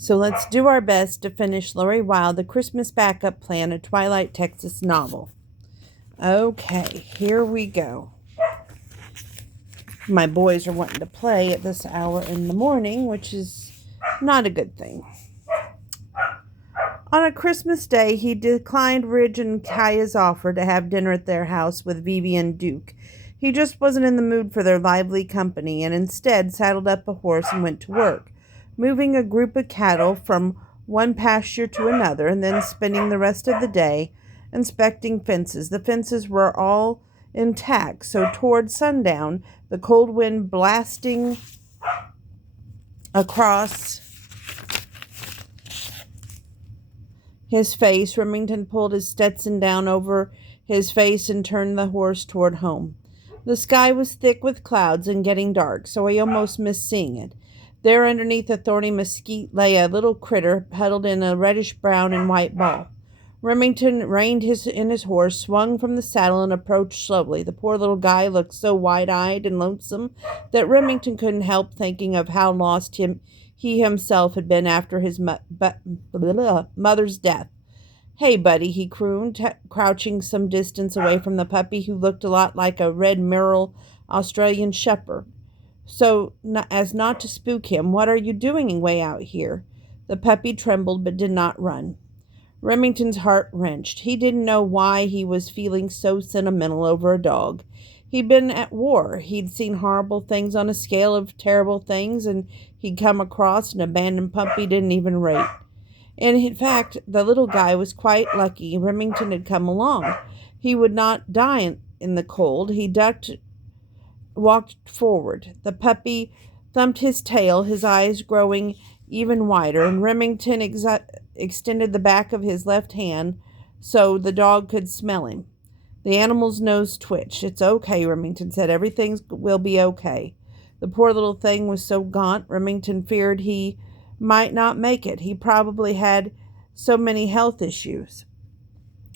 So let's do our best to finish Lori Wilde, The Christmas Backup Plan, a Twilight, Texas novel. Okay, here we go. My boys are wanting to play at this hour in the morning, which is not a good thing. On a Christmas day, he declined Ridge and Kaya's offer to have dinner at their house with Vivi and Duke. He just wasn't in the mood for their lively company, and instead saddled up a horse and went to work, moving a group of cattle from one pasture to another, and then spending the rest of the day inspecting fences. The fences were all intact, so toward sundown, the cold wind blasting across his face, Remington pulled his Stetson down over his face and turned the horse toward home. The sky was thick with clouds and getting dark, so he almost missed seeing it. There underneath a thorny mesquite lay a little critter huddled in a reddish brown and white ball. Remington reined in his horse, swung from the saddle, and approached slowly. The poor little guy looked so wide-eyed and lonesome that Remington couldn't help thinking of how lost he himself had been after his mother's death. "Hey, buddy," he crooned, crouching some distance away from the puppy, who looked a lot like a red merle Australian shepherd. So as not to spook him, "What are you doing way out here?" The puppy trembled but did not run. Remington's heart wrenched. He didn't know why he was feeling so sentimental over a dog. He'd been at war. He'd seen horrible things on a scale of terrible things, and he'd come across an abandoned puppy he didn't even rate. And in fact, the little guy was quite lucky Remington had come along. He would not die in the cold. He walked forward. The puppy thumped his tail, his eyes growing even wider, and Remington extended the back of his left hand so the dog could smell him. The animal's nose twitched. "It's okay," Remington said. "Everything will be okay." The poor little thing was so gaunt, Remington feared he might not make it. He probably had so many health issues.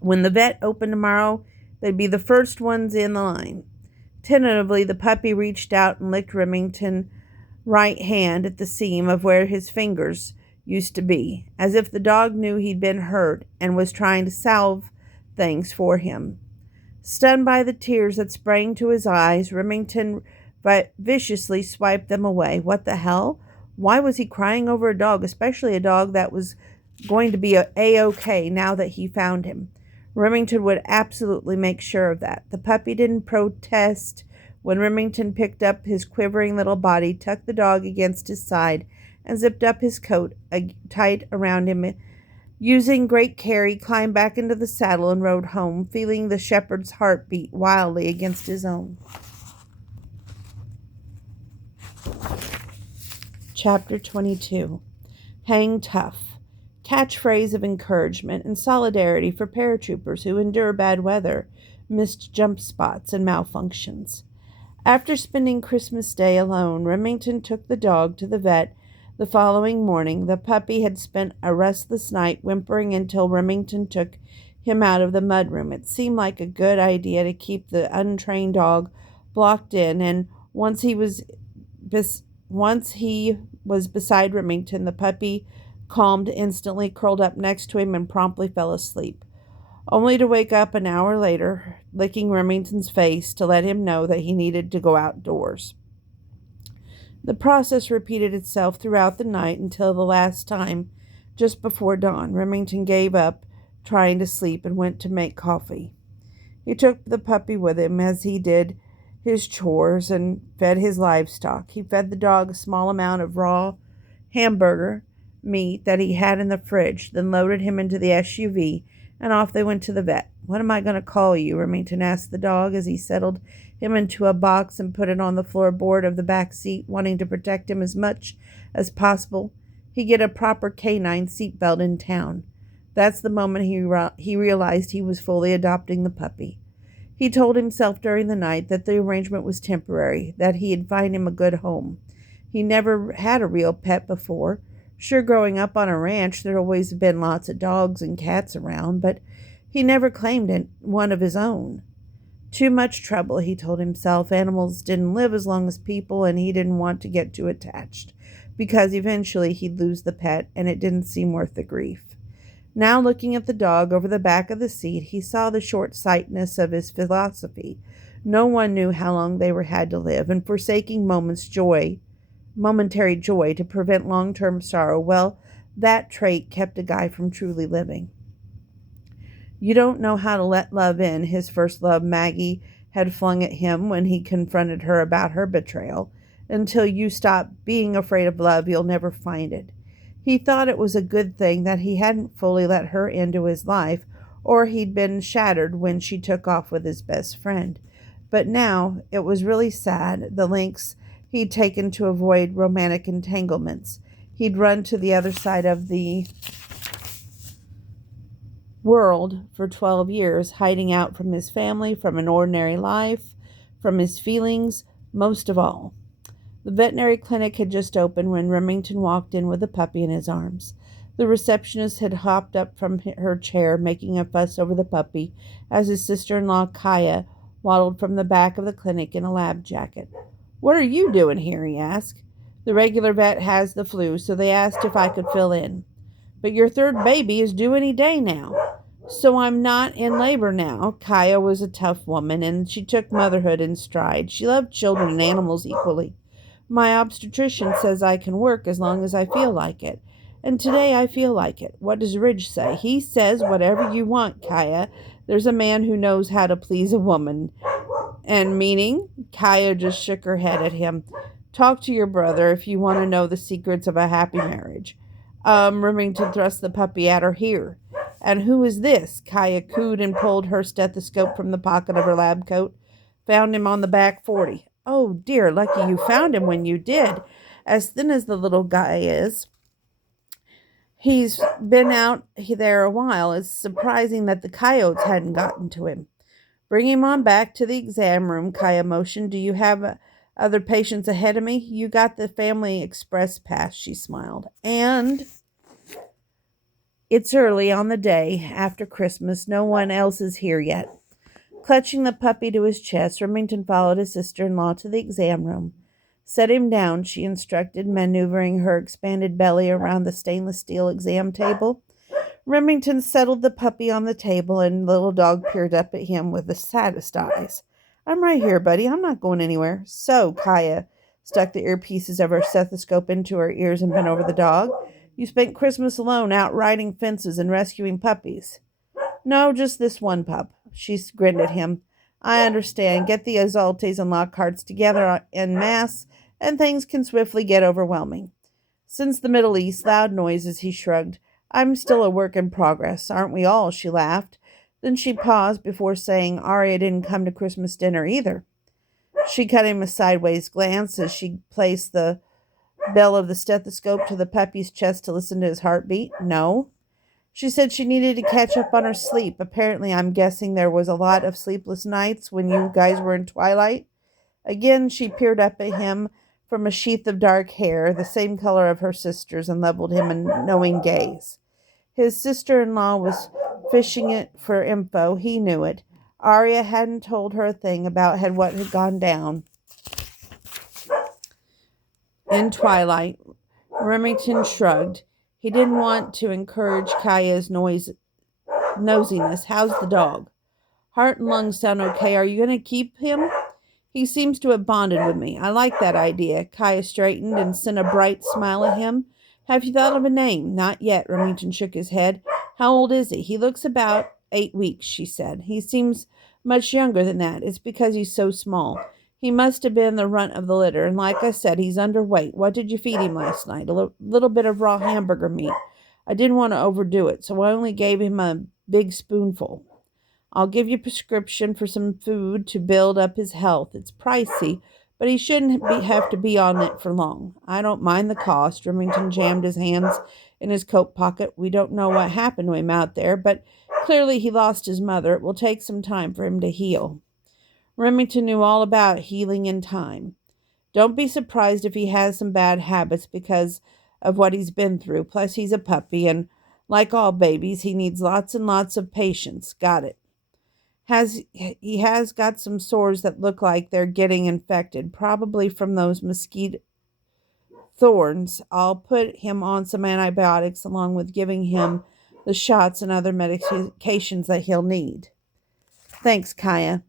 When the vet opened tomorrow, they'd be the first ones in the line. Tentatively, the puppy reached out and licked Remington's right hand at the seam of where his fingers used to be, as if the dog knew he'd been hurt and was trying to salve things for him. Stunned by the tears that sprang to his eyes, Remington viciously swiped them away. What the hell? Why was he crying over a dog, especially a dog that was going to be A-OK now that he found him? Remington would absolutely make sure of that. The puppy didn't protest when Remington picked up his quivering little body, tucked the dog against his side, and zipped up his coat tight around him. Using great care, he climbed back into the saddle and rode home, feeling the shepherd's heart beat wildly against his own. Chapter 22. Hang tough. Catchphrase of encouragement and solidarity for paratroopers who endure bad weather, missed jump spots, and malfunctions. After spending Christmas Day alone, Remington took the dog to the vet the following morning. The puppy had spent a restless night whimpering until Remington took him out of the mudroom. It seemed like a good idea to keep the untrained dog blocked in, and once he was beside Remington, the puppy calmed instantly, curled up next to him, and promptly fell asleep, only to wake up an hour later, licking Remington's face to let him know that he needed to go outdoors. The process repeated itself throughout the night until the last time, just before dawn, Remington gave up trying to sleep and went to make coffee. He took the puppy with him as he did his chores and fed his livestock. He fed the dog a small amount of raw hamburger meat that he had in the fridge, then loaded him into the SUV, and off they went to the vet. "What am I going to call you?" Remington asked the dog as he settled him into a box and put it on the floorboard of the back seat, wanting to protect him as much as possible. He'd get a proper canine seatbelt in town. That's the moment he realized he was fully adopting the puppy. He told himself during the night that the arrangement was temporary, that he'd find him a good home. He never had a real pet before. Sure, growing up on a ranch, there'd always been lots of dogs and cats around, but he never claimed one of his own. Too much trouble, he told himself. Animals didn't live as long as people, and he didn't want to get too attached. because eventually he'd lose the pet and it didn't seem worth the grief. Now, looking at the dog over the back of the seat, he saw the short sightedness of his philosophy. No one knew how long they were had to live, and forsaking momentary joy to prevent long-term sorrow, well, that trait kept a guy from truly living. You don't know how to let love in, his first love, Maggie, had flung at him when he confronted her about her betrayal. Until you stop being afraid of love, you'll never find it. He thought it was a good thing that he hadn't fully let her into his life, or he'd been shattered when she took off with his best friend. But now it was really sad, the lengths he'd taken to avoid romantic entanglements. He'd run to the other side of the world for 12 years, hiding out from his family, from an ordinary life, from his feelings, most of all. The veterinary clinic had just opened when Remington walked in with a puppy in his arms. The receptionist had hopped up from her chair, making a fuss over the puppy, as his sister-in-law, Kaya, waddled from the back of the clinic in a lab jacket. "What are you doing here?" he asked. "The regular vet has the flu, so they asked if I could fill in." "But your third baby is due any day now." "So I'm not in labor now." Kaya was a tough woman, and she took motherhood in stride. She loved children and animals equally. "My obstetrician says I can work as long as I feel like it. And today I feel like it. What does Ridge say?" "He says whatever you want, Kaya. There's a man who knows how to please a woman." "And meaning?" Kaya just shook her head at him. "Talk to your brother if you want to know the secrets of a happy marriage." Remington thrust the puppy at her. "Here." "And who is this?" Kaya cooed and pulled her stethoscope from the pocket of her lab coat. "Found him on the back 40. "Oh, dear, lucky you found him when you did. As thin as the little guy is, he's been out there a while. It's surprising that the coyotes hadn't gotten to him." "Bring him on back to the exam room," Kaya motioned. "Do you have other patients ahead of me?" "You got the family express pass," she smiled. "And it's early on the day after Christmas. No one else is here yet." Clutching the puppy to his chest, Remington followed his sister-in-law to the exam room. "Set him down," she instructed, maneuvering her expanded belly around the stainless steel exam table. Remington settled the puppy on the table, and the little dog peered up at him with the saddest eyes. "I'm right here, buddy. I'm not going anywhere." "So," Kaya stuck the earpieces of her stethoscope into her ears and bent over the dog, "you spent Christmas alone out riding fences and rescuing puppies." "No, just this one pup." She grinned at him. "I understand. Get the Azaltes and Lockharts together en masse, and things can swiftly get overwhelming." "Since the Middle East, loud noises," he shrugged. "I'm still a work in progress. Aren't we all?" She laughed. Then she paused before saying, "Aria didn't come to Christmas dinner either." She cut him a sideways glance as she placed the bell of the stethoscope to the puppy's chest to listen to his heartbeat. "No." She said she needed to catch up on her sleep. Apparently, I'm guessing there was a lot of sleepless nights when you guys were in twilight. Again, she peered up at him from a sheath of dark hair, the same color of her sister's, and leveled him a knowing gaze. His sister-in-law was fishing it for info. He knew it. Aria hadn't told her a thing about what had gone down in twilight. Remington shrugged. He didn't want to encourage Kaya's nosiness. "How's the dog?" "Heart and lungs sound okay. Are you going to keep him?" "He seems to have bonded with me. I like that idea." Kaya straightened and sent a bright smile at him. "Have you thought of a name?" "Not yet." Remington shook his head. "How old is he?" "He looks about 8 weeks," she said. "He seems much younger than that. It's because he's so small. He must have been the runt of the litter, and like I said, he's underweight. What did you feed him last night?" "A little bit of raw hamburger meat. I didn't want to overdo it, so I only gave him a big spoonful." "I'll give you a prescription for some food to build up his health. It's pricey, but he shouldn't have to be on it for long." "I don't mind the cost." Remington jammed his hands in his coat pocket. "We don't know what happened to him out there, but clearly he lost his mother. It will take some time for him to heal." Remington knew all about healing in time. "Don't be surprised if he has some bad habits because of what he's been through. Plus, he's a puppy, and like all babies, he needs lots and lots of patience." "Got it." He has got some sores that look like they're getting infected, probably from those thorns. I'll put him on some antibiotics along with giving him the shots and other medications that he'll need. Thanks, Kaya.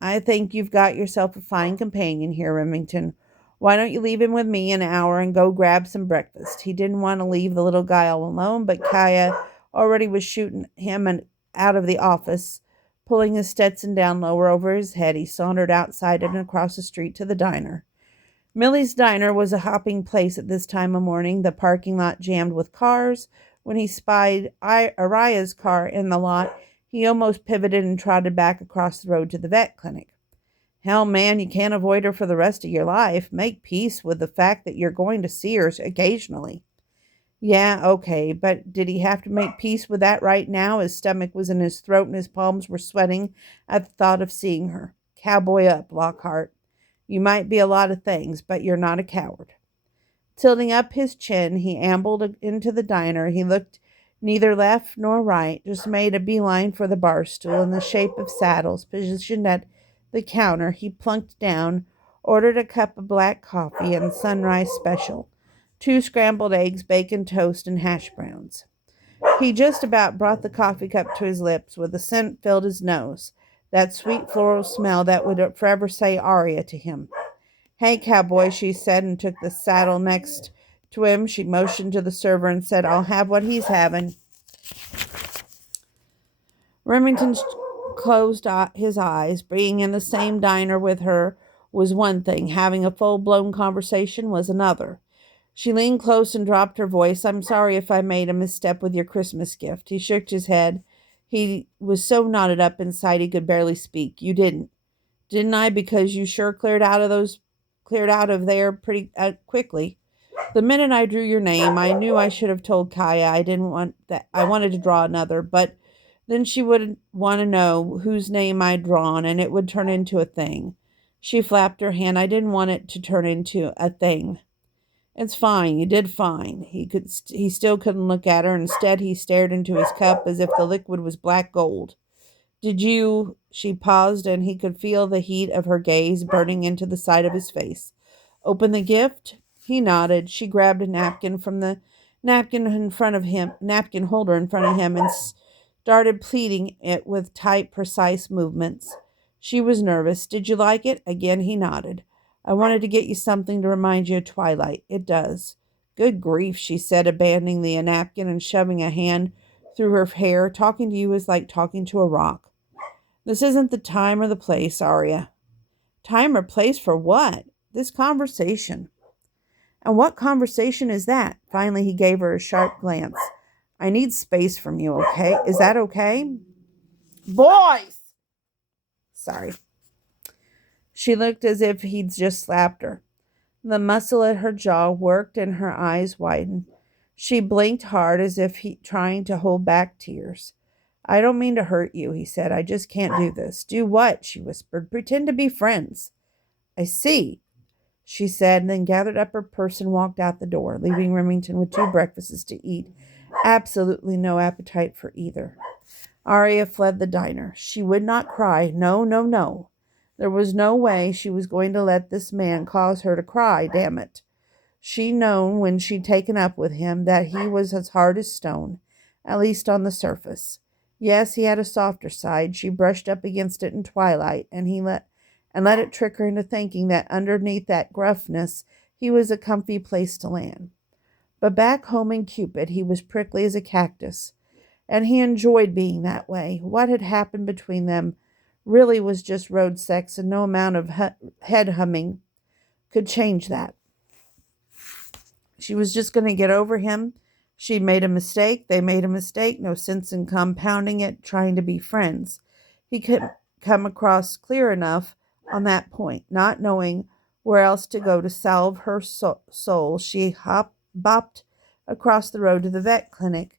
I think you've got yourself a fine companion here, Remington. Why don't you leave him with me an hour and go grab some breakfast? He didn't want to leave the little guy all alone, but Kaya already was shooting him out of the office. Pulling his Stetson down lower over his head, he sauntered outside and across the street to the diner. Millie's Diner was a hopping place at this time of morning, the parking lot jammed with cars. When he spied Araya's car in the lot, he almost pivoted and trotted back across the road to the vet clinic. Hell, man, you can't avoid her for the rest of your life. Make peace with the fact that you're going to see her occasionally. Yeah, okay, but did he have to make peace with that right now? His stomach was in his throat and his palms were sweating at the thought of seeing her. Cowboy up, Lockhart. You might be a lot of things, but you're not a coward. Tilting up his chin, he ambled into the diner. He looked neither left nor right, just made a beeline for the bar stool in the shape of saddles positioned at the counter. He plunked down, ordered a cup of black coffee and sunrise special, 2 scrambled eggs, bacon toast, and hash browns. He just about brought the coffee cup to his lips when the scent filled his nose, that sweet floral smell that would forever say aria to him. Hey, cowboy, she said, and took the saddle next to him. She motioned to the server and said, I'll have what he's having. Remington closed his eyes. Being in the same diner with her was one thing. Having a full-blown conversation was another. She leaned close and dropped her voice. I'm sorry if I made a misstep with your Christmas gift. He shook his head. He was so knotted up inside he could barely speak. You didn't. Didn't I? Because you sure cleared out of there pretty quickly. The minute I drew your name, I knew I should have told Kaya I didn't want that. I wanted to draw another, but then she would want to know whose name I'd drawn, and it would turn into a thing. She flapped her hand. I didn't want it to turn into a thing. It's fine. You did fine. He still couldn't look at her. Instead, he stared into his cup as if the liquid was black gold. Did you? She paused, and he could feel the heat of her gaze burning into the side of his face. Open the gift? He nodded. She grabbed a napkin from the napkin holder in front of him, and started pleating it with tight, precise movements. She was nervous. Did you like it? Again, he nodded. I wanted to get you something to remind you of Twilight. It does. Good grief, she said, abandoning the napkin and shoving a hand through her hair. Talking to you is like talking to a rock. This isn't the time or the place, Arya. Time or place for what? This conversation. And what conversation is that? Finally, he gave her a sharp glance. I need space from you, okay? Is that okay? Boys! Sorry. She looked as if he'd just slapped her. The muscle at her jaw worked and her eyes widened. She blinked hard as if trying to hold back tears. I don't mean to hurt you, he said. I just can't do this. Do what? She whispered. Pretend to be friends. I see, she said, and then gathered up her purse and walked out the door, leaving Remington with 2 breakfasts to eat. Absolutely no appetite for either. Arya fled the diner. She would not cry. No, no, no. There was no way she was going to let this man cause her to cry, damn it. She'd known when she'd taken up with him that he was as hard as stone, at least on the surface. Yes, he had a softer side. She brushed up against it in Twilight, and let it trick her into thinking that underneath that gruffness he was a comfy place to land. But back home in Cupid he was prickly as a cactus, and he enjoyed being that way. What had happened between them really was just road sex, and no amount of head humming could change that. She was just going to get over him. She'd made a mistake. They made a mistake. No sense in compounding it, trying to be friends. He could come across clear enough on that point. Not knowing where else to go to salve her soul, she bopped across the road to the vet clinic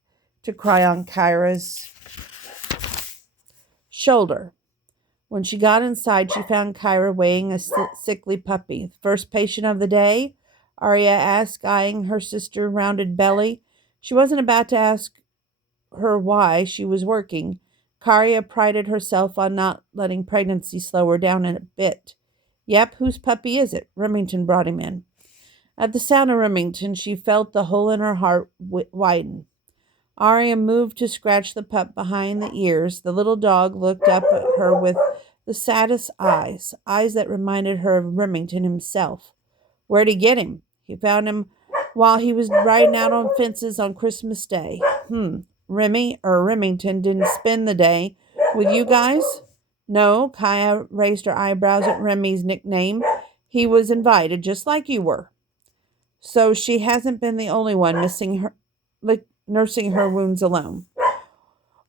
to cry on Kyra's shoulder. When she got inside, she found Kyra weighing a sickly puppy. First patient of the day? Arya asked, eyeing her sister's rounded belly. She wasn't about to ask her why she was working. Kyra prided herself on not letting pregnancy slow her down a bit. Yep, whose puppy is it? Remington brought him in. At the sound of Remington, she felt the hole in her heart widen. Arya moved to scratch the pup behind the ears. The little dog looked up at her with the saddest eyes, eyes that reminded her of Remington himself. Where'd he get him? He found him while he was riding out on fences on Christmas Day. Remy or Remington didn't spend the day with you guys? No, Kaya raised her eyebrows at Remy's nickname. He was invited, just like you were. So she hasn't been the only one nursing her wounds alone.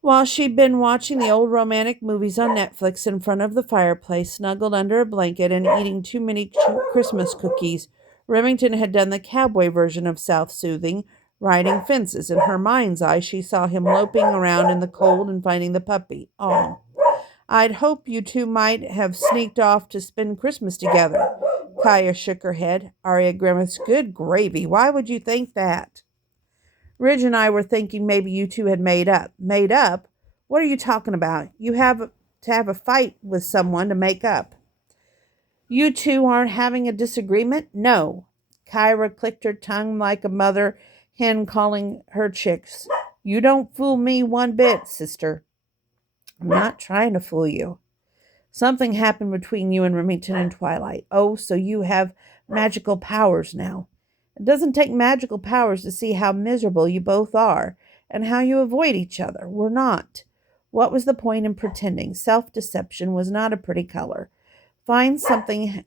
While she'd been watching the old romantic movies on Netflix in front of the fireplace, snuggled under a blanket and eating too many Christmas cookies, Remington had done the cowboy version of self-soothing, riding fences. In her mind's eye, she saw him loping around in the cold and finding the puppy. Oh, I'd hoped you two might have sneaked off to spend Christmas together. Kaya shook her head. Arya grimaced. Good gravy. Why would you think that? Ridge and I were thinking maybe you two had made up. Made up? What are you talking about? You have to have a fight with someone to make up. You two aren't having a disagreement? No. Kyra clicked her tongue like a mother hen calling her chicks. You don't fool me one bit, sister. I'm not trying to fool you. Something happened between you and Remington and Twilight. Oh, so you have magical powers now. It doesn't take magical powers to see how miserable you both are and how you avoid each other. We're not. What was the point in pretending? Self-deception was not a pretty color. Find something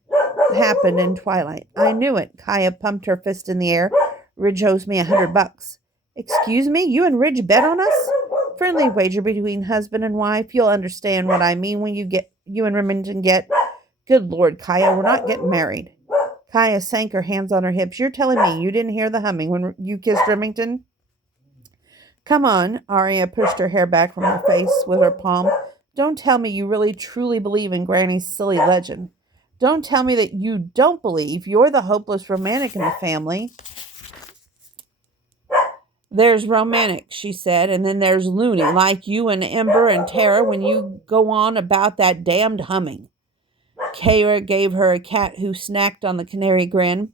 happened in Twilight. I knew it. Kaya pumped her fist in the air. Ridge owes me $100. Excuse me? You and Ridge bet on us? Friendly wager between husband and wife. You'll understand what I mean when you and Remington get... Good Lord, Kaya, we're not getting married. Kaya sank her hands on her hips. You're telling me you didn't hear the humming when you kissed Remington? Come on. Arya pushed her hair back from her face with her palm. Don't tell me you really truly believe in Granny's silly legend. Don't tell me that you don't believe you're the hopeless romantic in the family. There's romantic, she said, and then there's loony, like you and Ember and Tara when you go on about that damned humming. Kara gave her a cat who snacked on the canary grin.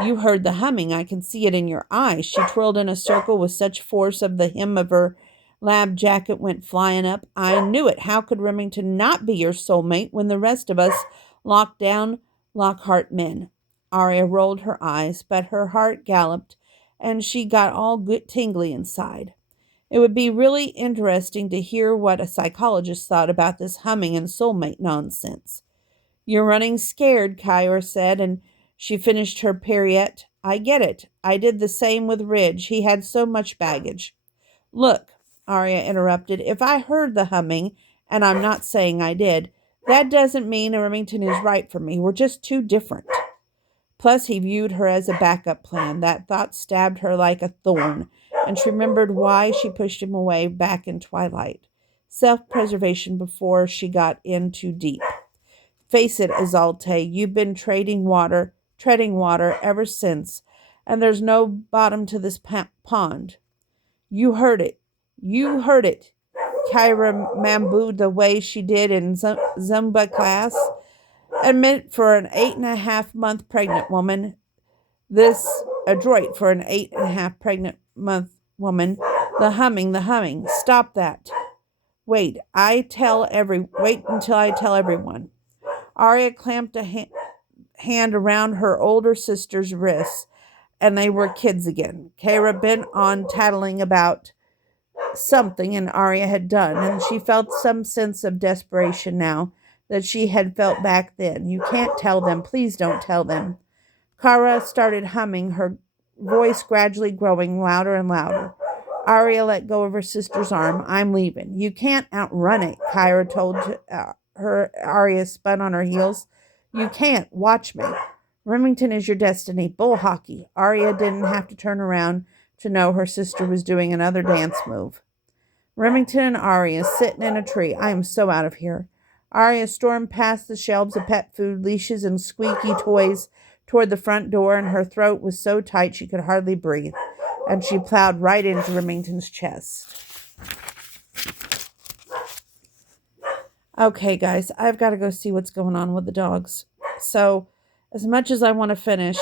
You heard the humming. I can see it in your eyes. She twirled in a circle with such force of the hem of her lab jacket went flying up. I knew it. How could Remington not be your soulmate when the rest of us locked down Lockhart men? Arya rolled her eyes, but her heart galloped, and she got all good tingly inside. It would be really interesting to hear what a psychologist thought about this humming and soulmate nonsense. You're running scared, Kyra said, and she finished her pirouette. I get it. I did the same with Ridge. He had so much baggage. Look, Arya interrupted, if I heard the humming, and I'm not saying I did, that doesn't mean Remington is right for me. We're just too different. Plus, he viewed her as a backup plan. That thought stabbed her like a thorn, and she remembered why she pushed him away back in Twilight. Self-preservation before she got in too deep. Face it, Isolde, you've been treading water ever since, and there's no bottom to this pond. You heard it. You heard it. Kyra mambooed the way she did in Zumba class. Admit for an 8.5-month pregnant woman. This adroit for an 8.5 pregnant month woman. The humming. Stop that. Wait until I tell everyone. Arya clamped a hand around her older sister's wrists, and they were kids again. Kara bent on tattling about something and Arya had done, and she felt some sense of desperation now that she had felt back then. You can't tell them. Please don't tell them. Kara started humming, her voice gradually growing louder and louder. Arya let go of her sister's arm. I'm leaving. You can't outrun it, Kyra told her. Arya spun on her heels. You can't. Watch me. Remington is your destiny. Bull hockey. Arya didn't have to turn around to know her sister was doing another dance move. Remington and Arya sitting in a tree. I am so out of here. Arya stormed past the shelves of pet food, leashes, and squeaky toys toward the front door, and her throat was so tight she could hardly breathe, and she plowed right into Remington's chest. Okay, guys, I've got to go see what's going on with the dogs. So, as much as I want to finish,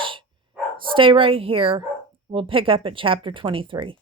Stay right here. We'll pick up at chapter 23.